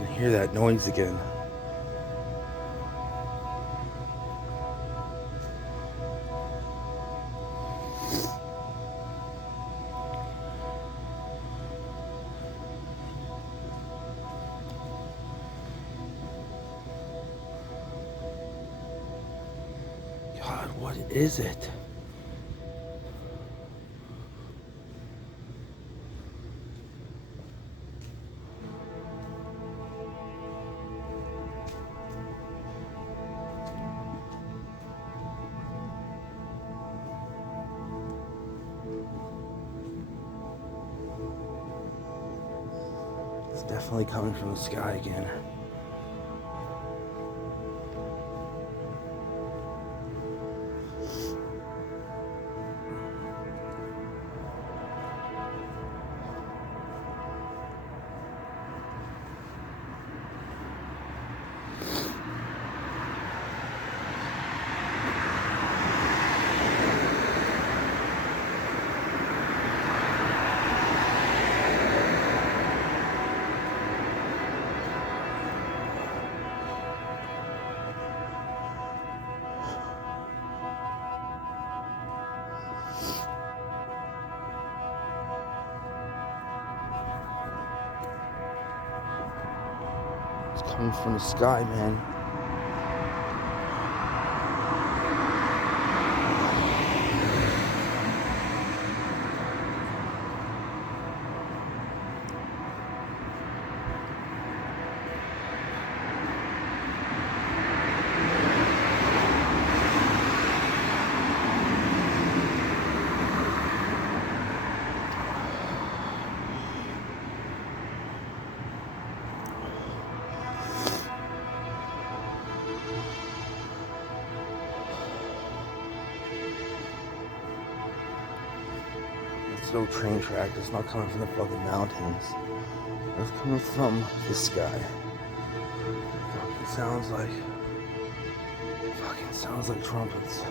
can hear that noise again. God, what is it? It's definitely coming from the sky again. It's coming from the sky, man. It's no train track. It's not coming from the fucking mountains. It's coming from the sky. Fucking sounds like trumpets.